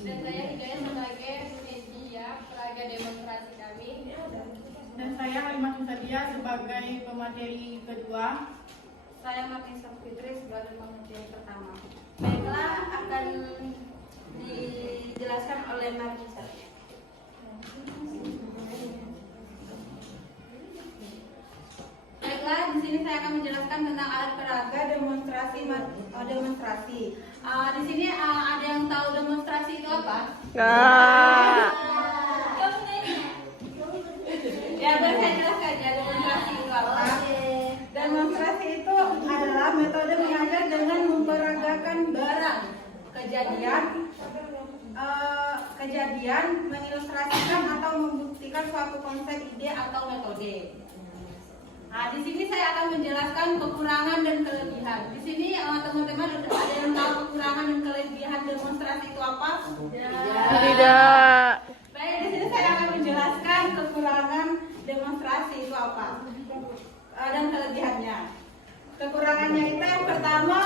Dan saya Hidayah sebagai panitia peraga demonstrasi kami. Dan saya Halimah Susadia sebagai pemateri kedua. Saya Martin Fitri sebagai pemateri pertama. Baiklah, akan dijelaskan oleh Marisa. Baiklah, di sini saya akan menjelaskan tentang alat peraga demonstrasi. Di sini ada yang tahu demonstrasi itu apa? Ya, boleh saya jelaskan ya demonstrasi itu apa? Demonstrasi itu adalah metode mengajar dengan memperagakan barang, kejadian, mengilustrasikan atau membuktikan suatu konsep, ide atau metode. Nah, di sini saya akan menjelaskan kekurangan dan kelebihan. Di sini teman-teman ada yang tahu kekurangan dan kelebihan demonstrasi itu apa? Tidak. Baik, di sini saya akan menjelaskan kekurangan demonstrasi itu apa dan kelebihannya. Kekurangannya itu yang pertama,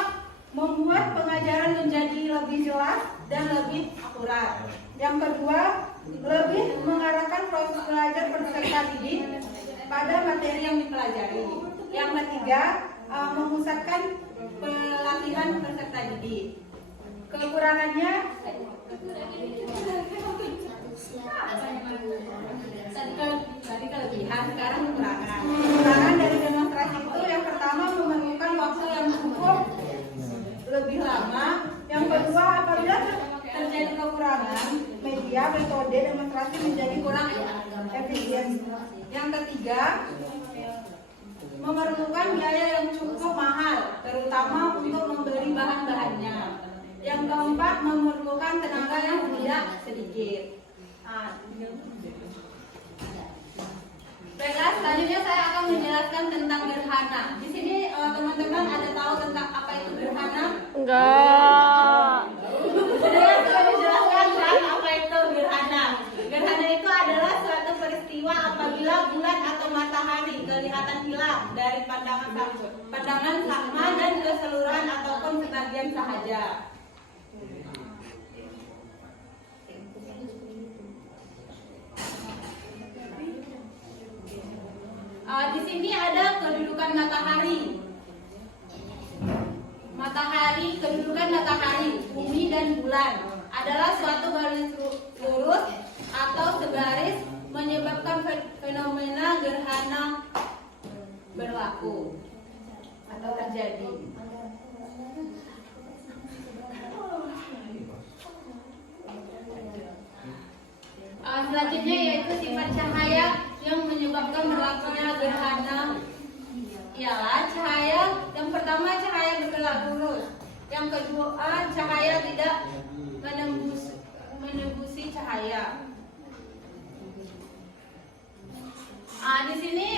membuat pengajaran menjadi lebih jelas dan lebih akurat. Yang kedua, lebih mengarahkan proses belajar peserta didik pada materi yang dipelajari. Yang ketiga, memusatkan pelatihan peserta didik. Kekurangannya tadi kelebihan, sekarang kekurangan. Kekurangan dari demonstrasi itu yang pertama, memerlukan waktu yang cukup lebih lama. Yang kedua, apabila terjadi kekurangan, media metode demonstrasi menjadi kurang efisien. Yang ketiga, memerlukan biaya yang cukup mahal, terutama untuk membeli bahan-bahannya. Yang keempat, memerlukan tenaga yang tidak sedikit. Baiklah, selanjutnya saya akan menjelaskan tentang gerhana. Di sini teman-teman ada tahu tentang apa itu gerhana? Enggak. Saya sudah menjelaskan kan apa itu gerhana. Gerhana itu adalah suatu peristiwa apabila bulan atau matahari kelihatan hilang dari pandangan sama dan keseluruhan ataupun sebagian sahaja. Di sini ada kedudukan matahari. Kedudukan matahari, bumi dan bulan adalah suatu garis lurus atau segaris menyebabkan fenomena gerhana berlaku atau terjadi. Selanjutnya yaitu sifat cahaya yang menyebabkan berlakunya gerhana ialah cahaya yang pertama cahaya bergerak lurus, yang kedua cahaya tidak menembusi cahaya. Di sini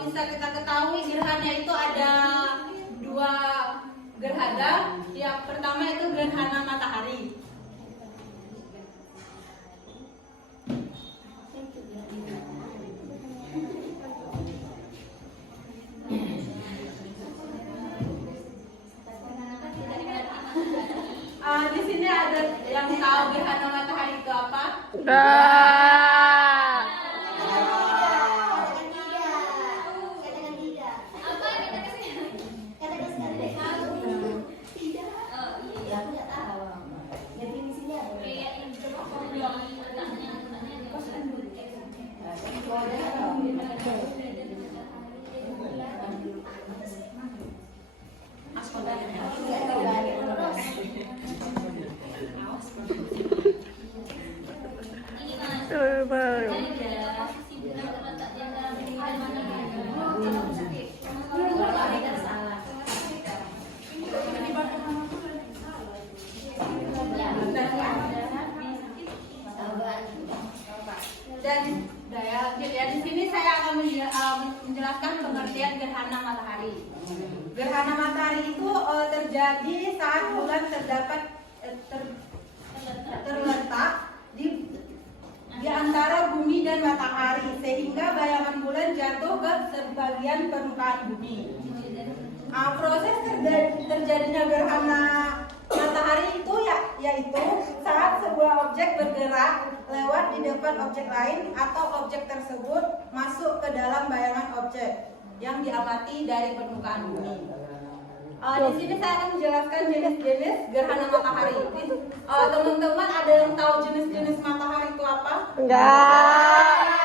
bisa kita ketahui gerhana itu ada dua gerhana. Yang pertama itu gerhana matahari. Di sini ada yang tahu gerhana matahari itu apa? Enggak. Dan di sini saya akan menjelaskan pengertian gerhana matahari. Gerhana matahari itu terjadi saat bulan terletak di antara bumi dan matahari, sehingga bayangan bulan jatuh ke sebagian permukaan bumi. Proses terjadinya gerhana matahari itu yaitu bergerak lewat di depan objek lain atau objek tersebut masuk ke dalam bayangan objek yang diamati dari permukaan bumi. Di sini saya akan menjelaskan jenis-jenis gerhana matahari. Teman-teman ada yang tahu jenis-jenis matahari itu apa? Enggak.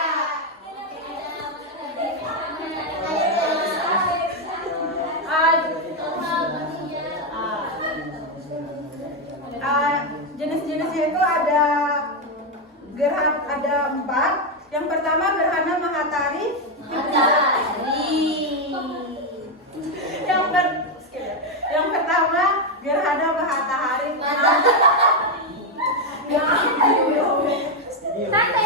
Jenis-jenisnya itu ada empat. Yang pertama gerhana matahari. Yang pertama gerhana matahari. Santai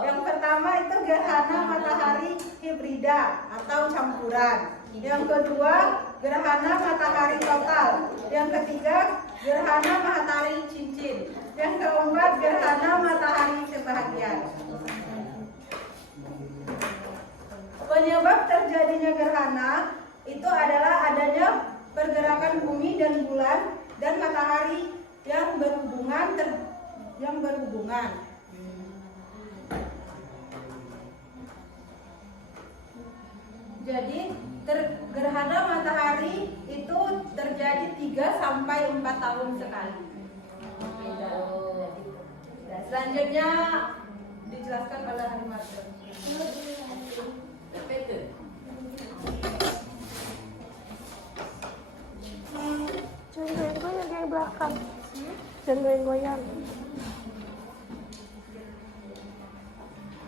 Yang pertama itu gerhana matahari hibrida atau campuran. Yang kedua gerhana matahari total. Yang ketiga gerhana matahari cincin. Yang keempat gerhana matahari sebahagian. Penyebab terjadinya gerhana itu adalah adanya pergerakan bumi dan bulan dan matahari yang berhubungan. Jadi gerhana matahari itu terjadi 3 sampai 4 tahun sekali. Dan selanjutnya dijelaskan oleh Harimarto. Jangan goyang yang belakang. Jangan goyang.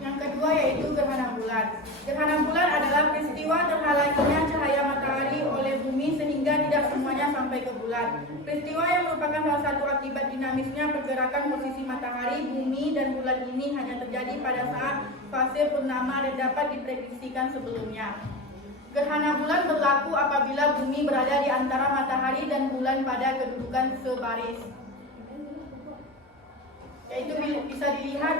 Yang kedua yaitu gerhana bulan. Gerhana bulan adalah peristiwa terhalangnya cahaya matahari oleh bumi sehingga tidak semuanya sampai ke bulan. Peristiwa yang merupakan salah satu akibat dinamisnya pergerakan posisi matahari, bumi, dan bulan ini hanya terjadi pada saat fase purnama dan dapat diprediksikan sebelumnya. Gerhana bulan berlaku apabila bumi berada di antara matahari dan bulan pada kedudukan sebaris. Yaitu bisa dilihat.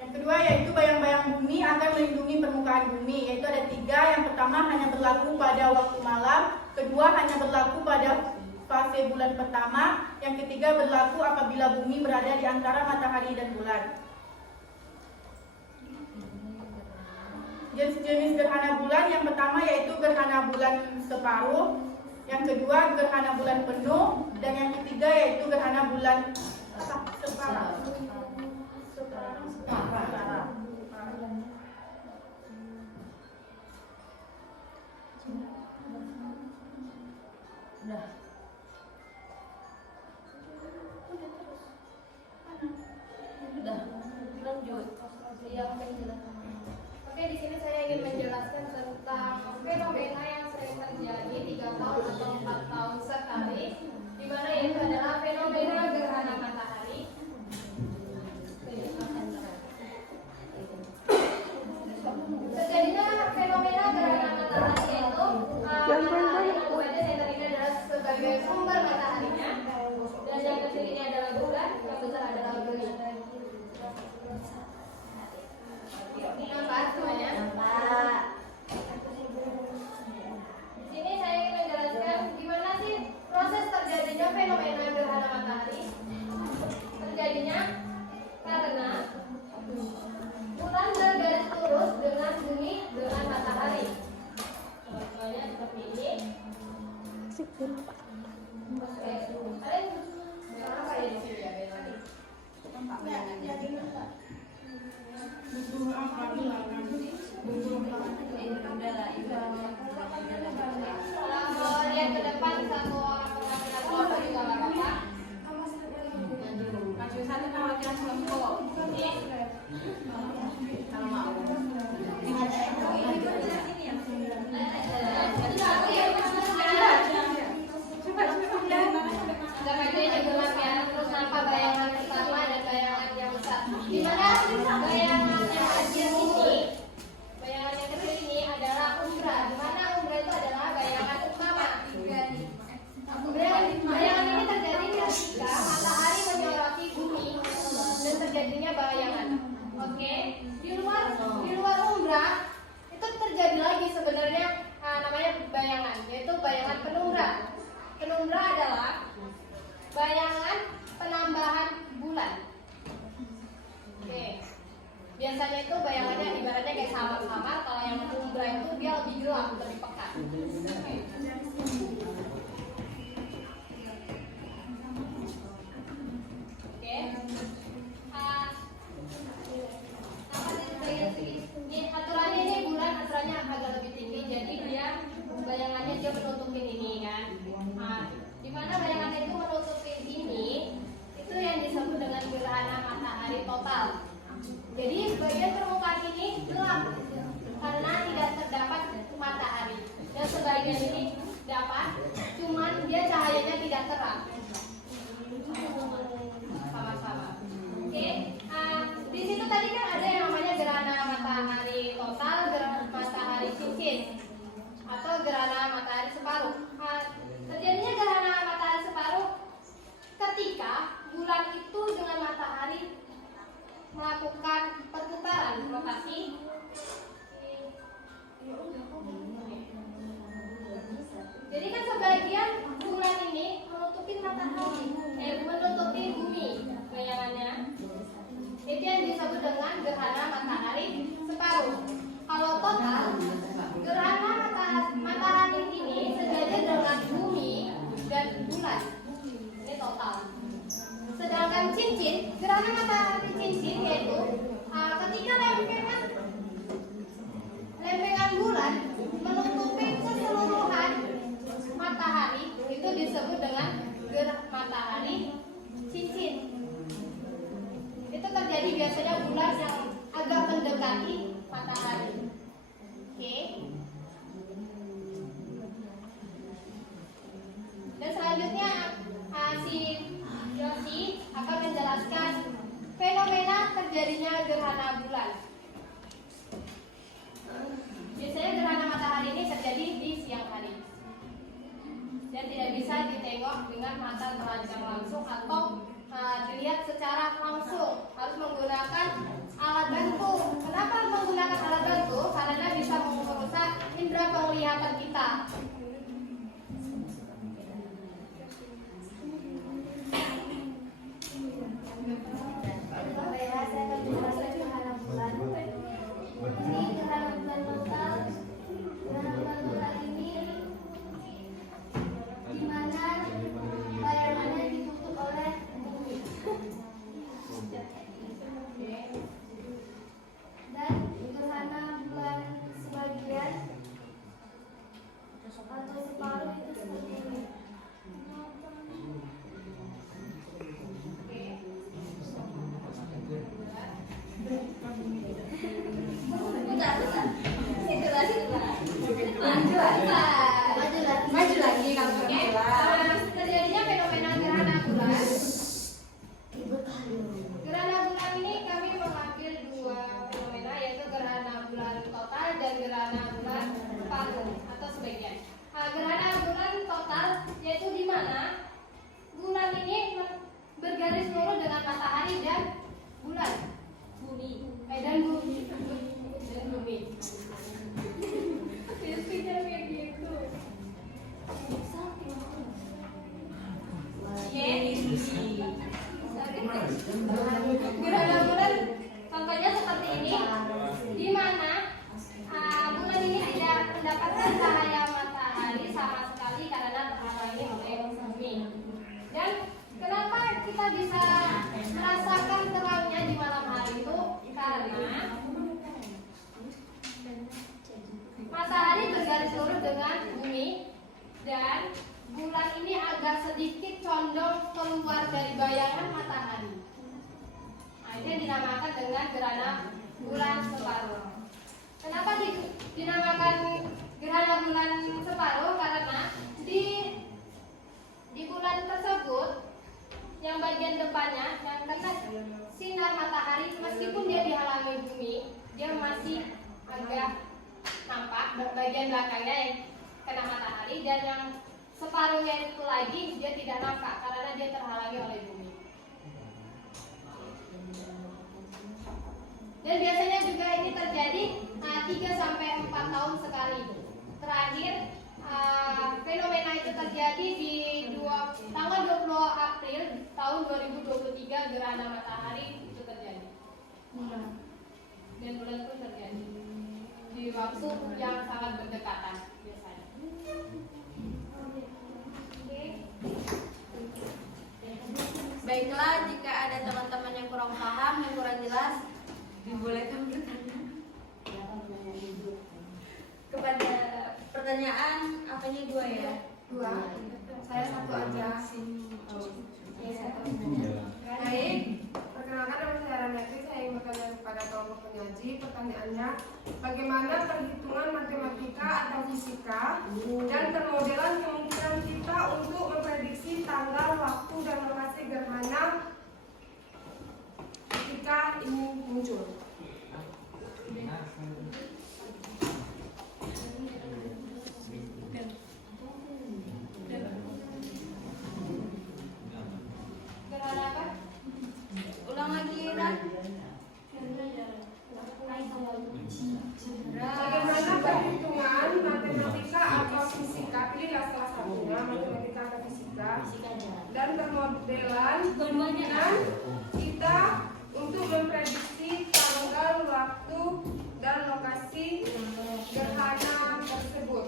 Yang kedua yaitu bayang-bayang bumi akan melindungi permukaan bumi, yaitu ada 3. Yang pertama hanya berlaku pada waktu malam, kedua hanya berlaku pada fase bulan pertama, yang ketiga berlaku apabila bumi berada di antara matahari dan bulan. Jenis-jenis gerhana bulan yang pertama yaitu gerhana bulan separuh, yang kedua gerhana bulan penuh, dan yang ketiga yaitu gerhana bulan separuh. Oke, di sini saya ingin menjelaskan tentang fenomena yang sering terjadi 3 tahun atau 4 tahun sekali, di mana itu adalah fenomena gerhana matahari. Terjadinya fenomena gerhana matahari yaitu matahari yang center ini adalah sebagai sumber mataharinya, dan yang kecil ini adalah bulan, yang besar adalah bulan. Nampak semuanya? Di sini saya ingin menjelaskan gimana sih proses terjadinya fenomena gerhana matahari. Terjadinya karena bulan bergaris lurus dengan bumi dengan matahari. Contohnya seperti ini. Oke, kalian apa ya di sini ya? Kalau lihat ke depan satu orang perwakilan kelompok juga nggak apa-apa. Maju satu perwakilan kelompok. Kalau mau. Coba itu yang gelap ya. Terus nampak bayangan pertama dan bayangan yang besar. Di mana bayangan yang kecil ini adalah umbra. Di mana umbra itu adalah eksperimen ini dapat, cuman dia cahayanya tidak terang. Sama-sama. Oke, di situ tadi kan ada yang namanya gerhana matahari total, gerhana matahari cincin, atau gerhana matahari separuh. Terjadinya gerhana matahari separuh ketika bulan itu dengan matahari melakukan perputaran rotasi. Jadi kan sebagian bulan ini menutupi matahari, menutupi bumi bayangannya. Itu yang disebut dengan gerhana matahari separuh. Kalau total, gerhana matahari ini sejajar dengan bumi dan bulan. Ini total. Sedangkan cincin, gerhana matahari cincin yaitu ketika lempengan bulan menutupi keseluruhan matahari, itu disebut dengan gerhana matahari cincin. Itu terjadi biasanya bulan yang agak mendekati matahari. Oke. Dan selanjutnya si Yosi akan menjelaskan fenomena terjadinya gerhana bulan. Biasanya gerhana matahari ini terjadi di siang hari dan tidak bisa ditengok dengan mata telanjang langsung atau dilihat secara langsung, harus menggunakan alat bantu. Kenapa menggunakan alat bantu? Karena bisa merusak indera penglihatan kita. Ini gerhana bulan total. Gerhana bulan total ini di mana bayangannya ditutup oleh bumi. Dan gerhana bulan sebagian atau separuh itu seperti ini. Maju lagi kalau jelas. Terjadinya fenomena gerhana bulan. Gerhana bulan ini kami mengambil dua fenomena, yaitu gerhana bulan total dan gerhana bulan separuh atau sebagian. Gerhana bulan total yaitu di mana bulan ini bergaris lurus dengan matahari dan bulan, bumi, dan bumi. Biasanya kayak gitu. Gerhana bulan contohnya seperti ini, di mana bulan ini tidak mendapatkan cahaya matahari sama sekali karena terhalangi oleh bumi. Dan kenapa kita bisa merasakan terangnya di malam hari itu? Karena matahari bergaris lurus dengan bumi dan bulan ini agak sedikit condong keluar dari bayangan matahari. Nah, ini dinamakan dengan gerhana bulan separuh. Kenapa dinamakan gerhana bulan separuh? Karena di bulan tersebut yang bagian depannya yang kena sinar matahari, meskipun dia dihalangi bumi, dia masih agak nampak. Bagian belakangnya yang kena matahari, dan yang separuhnya itu lagi dia tidak nampak karena dia terhalangi oleh bumi. Dan biasanya juga ini terjadi 3-4 tahun sekali. Terakhir fenomena itu terjadi di tanggal 20 April tahun 2023, gerhana matahari itu terjadi. Dan bulan pun terjadi di waktu yang sangat berdekatan biasanya. Baiklah, jika ada teman-teman yang kurang paham, yang kurang jelas, dibolehkan bertanya kepada pertanyaan. Apanya dua ya? Dua. Saya satu aja. Baik. Perkenalkan, nama saya Ranatri. Saya yang bakal kepada kelompok penyaji. Pertanyaannya, bagaimana perhitungan matematika atau fisika dan permodelan kemungkinan kita untuk memprediksi tanggal, waktu, dan lokasi gerhana ketika ini muncul? Gerhana apa? Ulang lagi, Dan. Bagaimana perhitungan matematika atau fisika, pilihlah salah satunya, matematika atau fisika, dan permodelan kemungkinan kita untuk memprediksi tanggal, waktu, dan lokasi gerhana tersebut.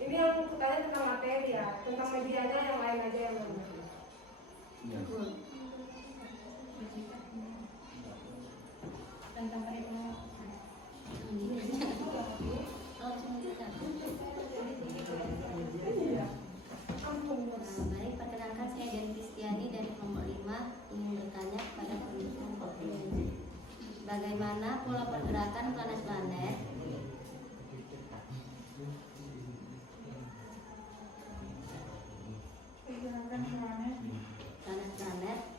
Ini yang kutanya tentang materi ya, tentang medianya yang lain aja yang lain. Baik, perkenalkan saya Dian Kristiani dari kelompok 5 ingin bertanya kepada kelompok 7. Bagaimana pola pergerakan planet-planet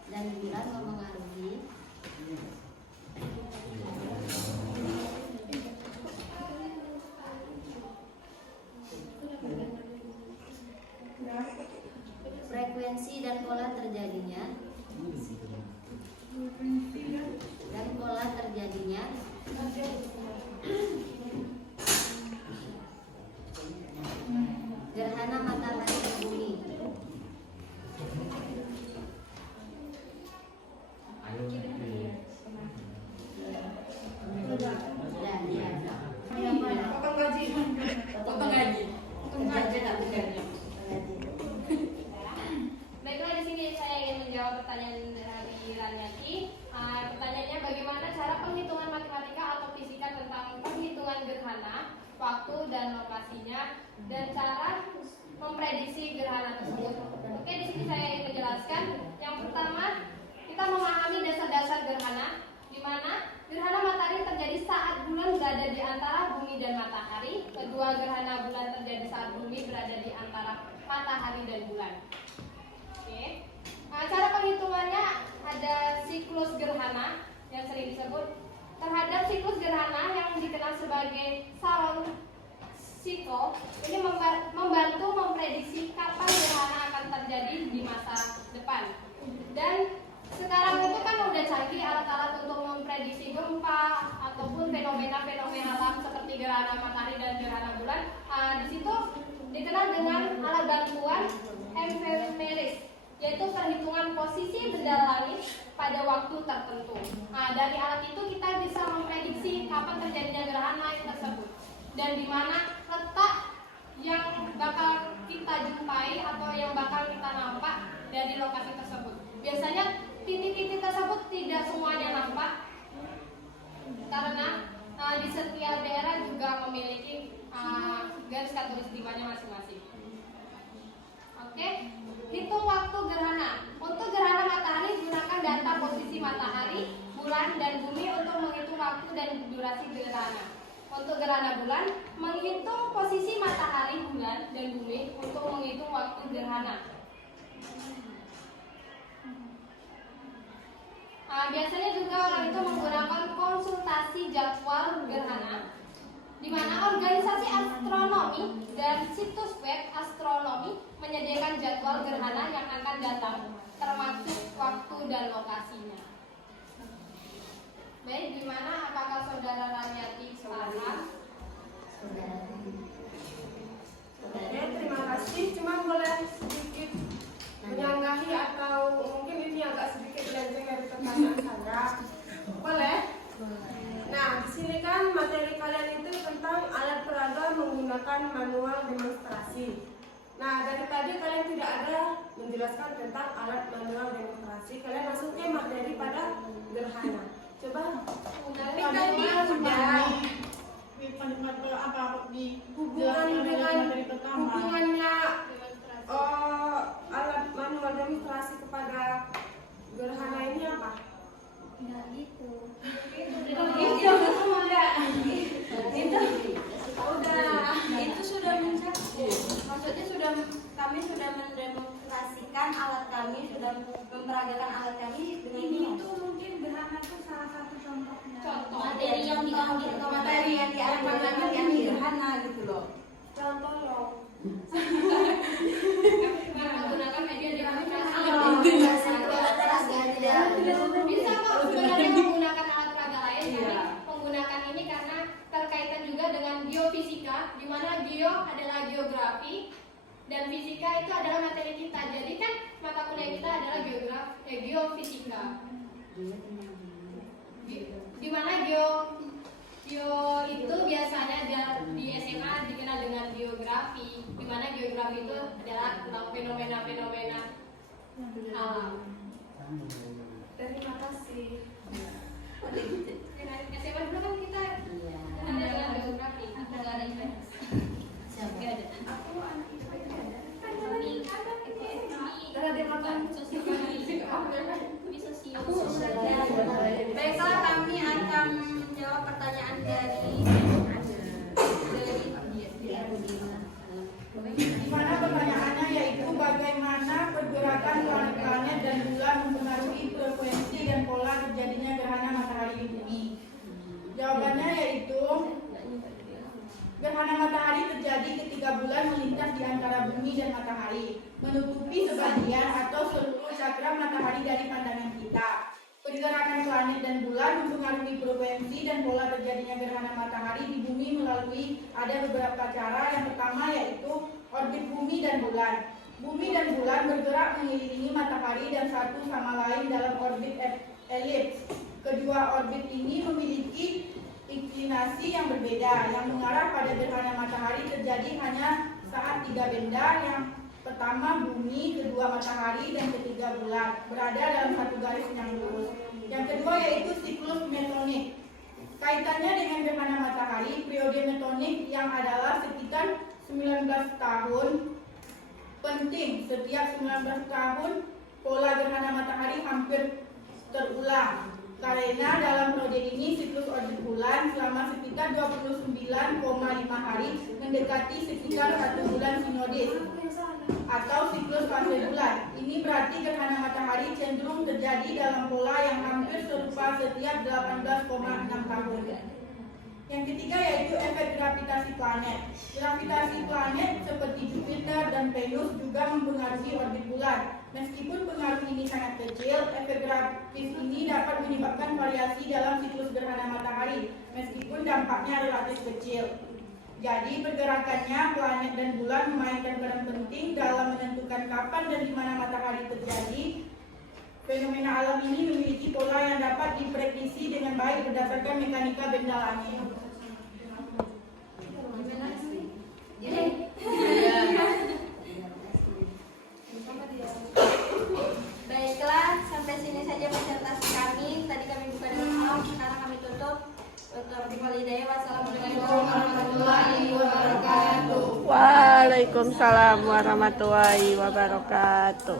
dan bulan memengaruhi frekuensi dan pola terjadinya gerhana matahari dan bumi. Potong gaji. Baiklah, di sini saya ingin menjawab pertanyaan dari Ranyati. Pertanyaannya, bagaimana cara penghitungan matematika atau fisika tentang penghitungan gerhana, waktu dan lokasinya, dan cara memprediksi gerhana tersebut. Oke, di sini saya ingin menjelaskan. Yang pertama, kita memahami dasar-dasar gerhana, di mana gerhana matahari terjadi saat bulan berada di antara bumi dan matahari. Kedua, gerhana bulan terjadi saat bumi berada di antara matahari dan bulan. Oke. Cara penghitungannya ada siklus gerhana yang sering disebut. Terhadap siklus gerhana yang dikenal sebagai Saron Cycle, ini membantu memprediksi kapan gerhana akan terjadi di masa depan. Dan sekarang itu kan udah canggih alat-alat untuk memprediksi gempa ataupun fenomena-fenomena alam seperti gerhana matahari dan gerhana bulan. Di situ dikenal dengan alat bantuan ephemeris, yaitu perhitungan posisi benda langit pada waktu tertentu. Dari alat itu kita bisa memprediksi kapan terjadinya gerhana tersebut dan di mana letak yang bakal kita jumpai atau yang bakal kita nampak dari lokasi tersebut. Biasanya titik-titik tersebut tidak semuanya nampak karena di setiap daerah juga memiliki garis khatulistimanya masing-masing. Oke, hitung waktu gerhana. Untuk gerhana matahari gunakan data posisi matahari, bulan, dan bumi untuk menghitung waktu dan durasi gerhana. Untuk gerhana bulan, menghitung posisi matahari, bulan, dan bumi untuk menghitung waktu gerhana. Biasanya juga orang itu menggunakan konsultasi jadwal gerhana, di mana organisasi astronomi dan situs web astronomi menyediakan jadwal gerhana yang akan datang, termasuk waktu dan lokasinya. Baik, gimana? Apakah saudara Ranyati paham? Oke, terima kasih. Cuma boleh sedikit menyanggahi atau mungkin ini agak sedikit melenceng dari pertanyaan saya. Boleh? Nah, di sini kan materi kalian itu tentang alat peraga menggunakan manual demonstrasi. Nah, dari tadi kalian tidak ada menjelaskan tentang alat manual demonstrasi. Kalian masuknya materi pada gerhana. Coba. Tapi tadi sudah hubungannya alat manual demonstrasi kepada gerhana ini apa? Enggak gitu. Itu sudah mencakup. Maksudnya kami sudah mendemonstrasikan alat kami, sudah memperagakan alat kami. Ini itu mungkin gerhana itu salah satu contohnya. Contoh. Materi yang diambil Materi yang diarahkan yang gerhana gitu loh. Contoh loh. Menggunakan media demonstrasi. Bisa kok sebenarnya menggunakan alat peraga lain, tapi menggunakan ini karena terkaitan juga dengan geofisika, di mana geo adalah geografi dan fisika itu adalah materi kita. Jadi kan mata kuliah kita adalah geofisika. Di mana geo itu biasanya di SMA dikenal dengan geografi, di mana geografi itu adalah tentang fenomena-fenomena alam. Terima kasih. SMA dulu kan kita ada dengan geografi, nggak ada IPS. Nggak ada. Aku anak IPS. Kami ada ekonomi, Karena dia makan sosiologi, ini sosiologi. Baiklah, kami akan menjawab pertanyaan dari Di mana pertanyaannya yaitu bagaimana pergerakan planet-planet dan bulan mempengaruhi frekuensi dan pola terjadinya gerhana matahari di bumi. Jawabannya yaitu gerhana matahari terjadi ketika bulan melintas di antara bumi dan matahari, menutupi sebagian atau seluruh cakram matahari dari pandangan kita. Pergerakan planet dan bulan mempengaruhi frekuensi dan pola terjadinya gerhana matahari di bumi melalui ada beberapa cara. Yang pertama yaitu orbit bumi dan bulan. Bumi dan bulan bergerak mengelilingi matahari dan satu sama lain dalam orbit elips. Kedua orbit ini memiliki inklinasi yang berbeda yang mengarah pada gerhana matahari terjadi hanya saat tiga benda, yang pertama bumi, kedua matahari, dan ketiga bulan berada dalam satu garis yang lurus. Yang kedua yaitu siklus metonik. Kaitannya dengan gerhana matahari, periode metonik yang adalah sekitar 19 tahun. Penting, setiap 19 tahun pola gerhana matahari hampir terulang. Karena dalam periode ini siklus orbit bulan selama sekitar 29,5 hari mendekati sekitar 1 bulan sinodis atau siklus fase bulan. Ini berarti gerhana matahari cenderung terjadi dalam pola yang hampir serupa setiap 18,6 tahun. Yang ketiga yaitu efek gravitasi planet. Gravitasi planet seperti Jupiter dan Venus juga mempengaruhi orbit bulan. Meskipun pengaruh ini sangat kecil, efek gravitas ini dapat menyebabkan variasi dalam siklus gerhana matahari, meskipun dampaknya relatif kecil. Jadi pergerakannya planet dan bulan memainkan peran penting dalam menentukan kapan dan di mana matahari terjadi. Fenomena alam ini memiliki pola yang dapat diprediksi dengan baik berdasarkan mekanika benda langit. Baiklah, sampai sini saja presentasi kami. Tadi kami buka dengan maaf, sekarang kami tutup. Wassalamualaikum warahmatullahi wabarakatuh. Waalaikumsalam warahmatullahi wabarakatuh.